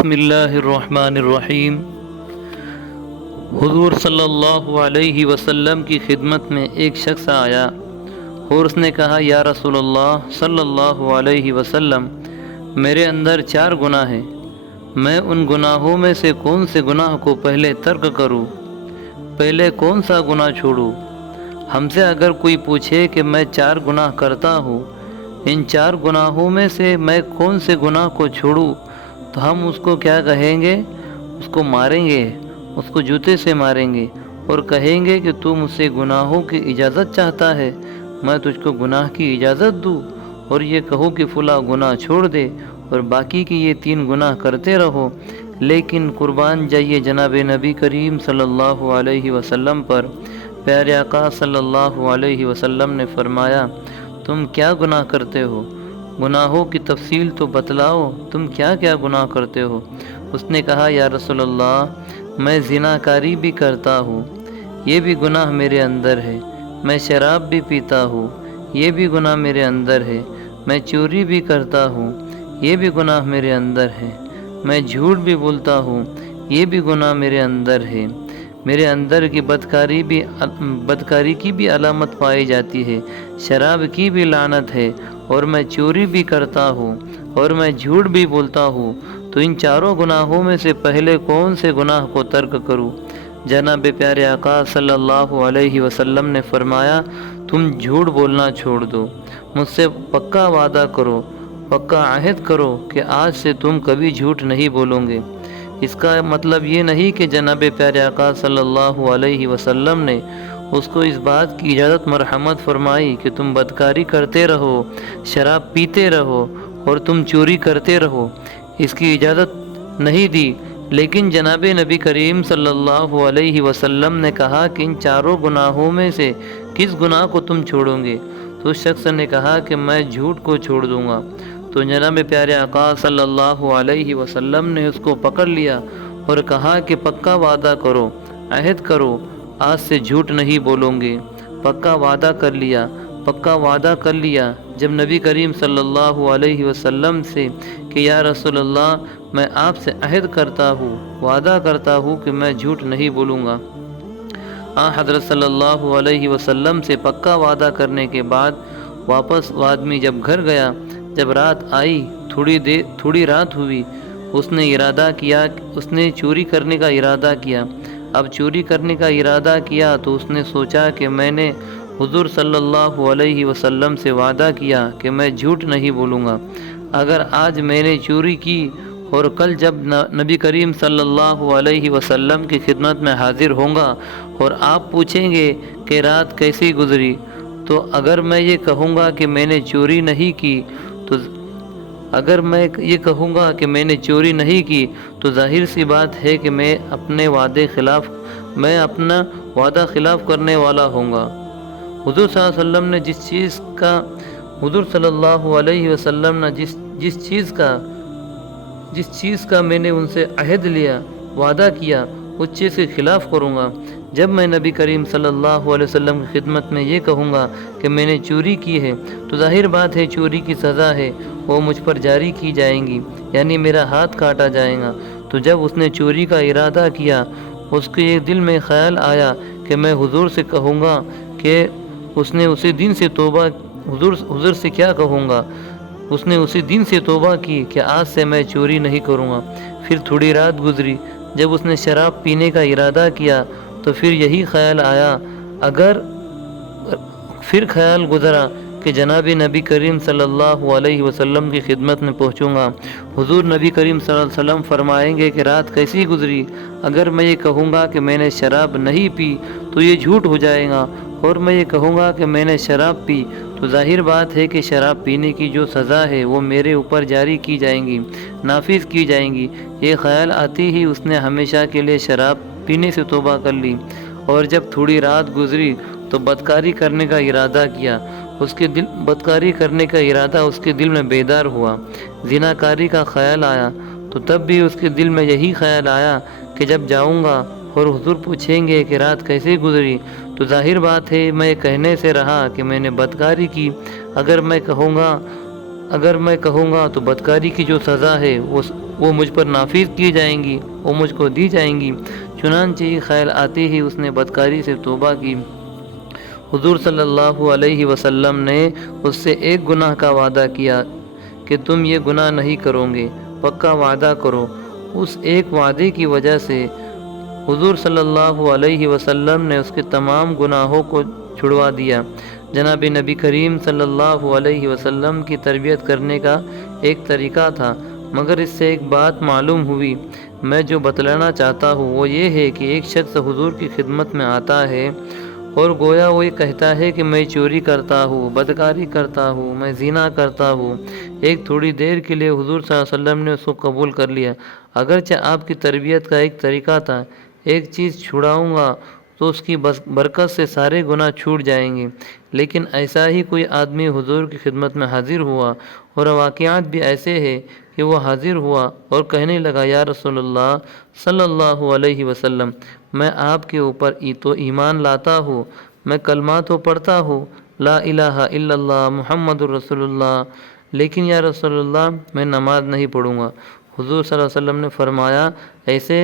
بسم اللہ الرحمن الرحیم۔ حضور صلی اللہ علیہ وسلم کی خدمت میں ایک شخص آیا اور اس نے کہا، یا رسول اللہ صلی اللہ علیہ وسلم، میرے اندر 4 گناہ ہیں، میں ان گناہوں میں سے کون سے گناہ کو پہلے ترک کروں، پہلے کون سا گناہ چھوڑوں؟ ہم سے اگر کوئی پوچھے کہ میں 4 گناہ کرتا ہوں، ان 4 گناہوں میں سے میں کون سے گناہ کو چھوڑوں، تو ہم اس کو کیا کہیں گے؟ اس کو ماریں گے، اس کو جوتے سے ماریں گے اور کہیں گے کہ تو مجھ سے گناہوں کی اجازت چاہتا ہے، میں تجھ کو گناہ کی اجازت دوں اور یہ کہوں کہ فلاں گناہ چھوڑ دے اور باقی کی یہ 3 گناہ کرتے رہو۔ لیکن قربان جائیے جناب نبی کریم صلی اللہ علیہ وسلم پر، پیارے آقا صلی اللہ علیہ وسلم نے فرمایا، تم کیا گناہ کرتے ہو؟ گناہوں کی تفصیل تو بتلاؤ، تم کیا کیا گناہ کرتے ہو؟ اس نے کہا، یا رسول اللہ، میں زناکاری بھی کرتا ہوں، یہ بھی گناہ میرے اندر ہے، میں شراب بھی پیتا ہوں، یہ بھی گناہ میرے اندر ہے، میں چوری بھی کرتا ہوں، یہ بھی گناہ میرے اندر ہے، میں جھوٹ بھی بولتا ہوں، یہ بھی گناہ میرے اندر ہے، میرے اندر کی بدکاری کی بھی علامت پائی جاتی ہے، شراب کی بھی لعنت ہے، اور میں چوری بھی کرتا ہوں اور میں جھوٹ بھی بولتا ہوں، تو ان 4 گناہوں میں سے پہلے کون سے گناہ کو ترک کروں؟ جناب پیارے آقا صلی اللہ علیہ وسلم نے فرمایا، تم جھوٹ بولنا چھوڑ دو، مجھ سے پکا وعدہ کرو، پکا عہد کرو کہ آج سے تم کبھی جھوٹ نہیں بولو گے۔ اس کا مطلب یہ نہیں کہ جناب پیارے آقا صلی اللہ علیہ وسلم نے اس کو اس بات کی اجازت مرحمت فرمائی کہ تم بدکاری کرتے رہو، شراب پیتے رہو اور تم چوری کرتے رہو، اس کی اجازت نہیں دی، لیکن جناب نبی کریم صلی اللہ علیہ وسلم نے کہا کہ ان 4 گناہوں میں سے کس گناہ کو تم چھوڑو گے؟ تو اس شخص نے کہا کہ میں جھوٹ کو چھوڑ دوں گا۔ تو جناب پیارے آقا صلی اللہ علیہ وسلم نے اس کو پکڑ لیا اور کہا کہ پکا وعدہ کرو، عہد کرو، آج سے جھوٹ نہیں بولو گے۔ پکا وعدہ کر لیا، پکا وعدہ کر لیا جب نبی کریم صلی اللہ علیہ وسلم سے کہ یا رسول اللہ، میں آپ سے عہد کرتا ہوں، وعدہ کرتا ہوں کہ میں جھوٹ نہیں بولوں گا۔ حضرت صلی اللہ علیہ وسلم سے پکا وعدہ کرنے کے بعد واپس وہ آدمی جب گھر گیا، جب رات آئی، تھوڑی رات ہوئی، اس نے ارادہ کیا، اس نے چوری کرنے کا ارادہ کیا۔ اب چوری کرنے کا ارادہ کیا تو اس نے سوچا کہ میں نے حضور صلی اللہ علیہ وسلم سے وعدہ کیا کہ میں جھوٹ نہیں بولوں گا، اگر آج میں نے چوری کی اور کل جب نبی کریم صلی اللہ علیہ وسلم کی خدمت میں حاضر ہوں گا اور آپ پوچھیں گے کہ رات کیسی گزری، تو اگر میں یہ کہوں گا کہ میں نے چوری نہیں کی تو ظاہر سی بات ہے کہ میں اپنا وعدہ خلاف کرنے والا ہوں گا۔ حضور صلی اللہ علیہ وسلم نے جس چیز کا میں نے ان سے عہد لیا، وعدہ کیا، اس چیز کے خلاف کروں گا۔ جب میں نبی کریم صلی اللہ علیہ وسلم کی خدمت میں یہ کہوں گا کہ میں نے چوری کی ہے، تو ظاہر بات ہے چوری کی سزا ہے، وہ مجھ پر جاری کی جائیں گی، یعنی میرا ہاتھ کاٹا جائے گا۔ تو جب اس نے چوری کا ارادہ کیا، اس کے دل میں خیال آیا کہ میں حضور سے کہوں گا کہ اس نے اسی دن سے توبہ، حضور سے کیا کہوں گا، اس نے اسی دن سے توبہ کی کہ آج سے میں چوری نہیں کروں گا۔ پھر تھوڑی رات گزری، جب اس نے شراب پینے کا ارادہ کیا تو پھر یہی خیال آیا، پھر خیال گزرا کہ جناب نبی کریم صلی اللہ علیہ وسلم کی خدمت میں پہنچوں گا، حضور نبی کریم صلی اللہ علیہ وسلم فرمائیں گے کہ رات کیسی گزری۔ اگر میں یہ کہوں گا کہ میں نے شراب نہیں پی تو یہ جھوٹ ہو جائے گا، اور میں یہ کہوں گا کہ میں نے شراب پی تو ظاہر بات ہے کہ شراب پینے کی جو سزا ہے وہ میرے اوپر جاری کی جائیں گی، نافذ کی جائیں گی۔ یہ خیال آتی ہی اس نے ہمیشہ کے لیے شراب پینے سے توبہ کر لی، اور جب تھوڑی رات گزری تو بدکاری کرنے کا ارادہ کیا، بدکاری کرنے کا ارادہ اس کے دل میں بیدار ہوا، زناکاری کا خیال آیا، تو تب بھی اس کے دل میں یہی خیال آیا کہ جب جاؤں گا اور حضور پوچھیں گے کہ رات کیسے گزری، تو ظاہر بات ہے میں کہنے سے رہا کہ میں نے بدکاری کی، اگر میں کہوں گا تو بدکاری کی جو سزا ہے وہ مجھ پر نافذ کی جائیں گی، وہ مجھ کو دی جائیں گی۔ چنانچہ خیال آتے ہی اس نے بدکاری سے توبہ کی۔ حضور صلی اللہ علیہ وسلم نے اس سے ایک گناہ کا وعدہ کیا کہ تم یہ گناہ نہیں کرو گے، پکا وعدہ کرو۔ اس ایک وعدے کی وجہ سے حضور صلی اللہ علیہ وسلم نے اس کے تمام گناہوں کو چھڑوا دیا۔ جناب نبی کریم صلی اللہ علیہ وسلم کی تربیت کرنے کا ایک طریقہ تھا، مگر اس سے ایک بات معلوم ہوئی۔ میں جو بتلانا چاہتا ہوں وہ یہ ہے کہ ایک شخص حضور کی خدمت میں آتا ہے اور گویا وہ یہ کہتا ہے کہ میں چوری کرتا ہوں، بدکاری کرتا ہوں، میں زنا کرتا ہوں۔ ایک تھوڑی دیر کے لیے حضور صلی اللہ علیہ وسلم نے اس کو قبول کر لیا، اگرچہ آپ کی تربیت کا ایک طریقہ تھا، ایک چیز چھڑاؤں گا تو اس کی برکت سے سارے گناہ چھوٹ جائیں گے۔ لیکن ایسا ہی کوئی آدمی حضور کی خدمت میں حاضر ہوا، اور واقعات بھی ایسے ہیں کہ وہ حاضر ہوا اور کہنے لگا، یا رسول اللہ صلی اللہ علیہ وسلم، میں آپ کے اوپر تو ایمان لاتا ہوں، میں کلمہ تو پڑھتا ہوں، لا الہ الا اللہ محمد الرسول اللہ، لیکن یا رسول اللہ میں نماز نہیں پڑھوں گا۔ حضور صلی اللہ علیہ وسلم نے فرمایا، ایسے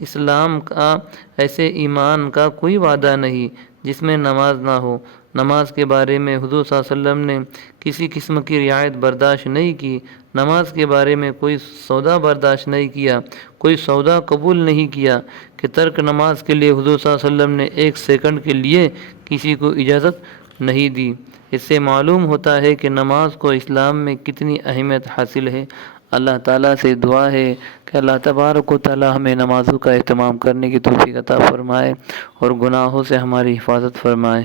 اسلام کا، ایسے ایمان کا کوئی وعدہ نہیں جس میں نماز نہ ہو۔ نماز کے بارے میں حضور صلی اللہ علیہ وسلم نے کسی قسم کی رعایت برداشت نہیں کی، نماز کے بارے میں کوئی سودا برداشت نہیں کیا، کوئی سودا قبول نہیں کیا کہ ترک نماز کے لیے حضور صلی اللہ علیہ وسلم نے ایک سیکنڈ کے لیے کسی کو اجازت نہیں دی۔ اس سے معلوم ہوتا ہے کہ نماز کو اسلام میں کتنی اہمیت حاصل ہے۔ اللہ تعالیٰ سے دعا ہے کہ اللہ تبارک و تعالیٰ ہمیں نمازوں کا اہتمام کرنے کی توفیق عطا فرمائے اور گناہوں سے ہماری حفاظت فرمائے۔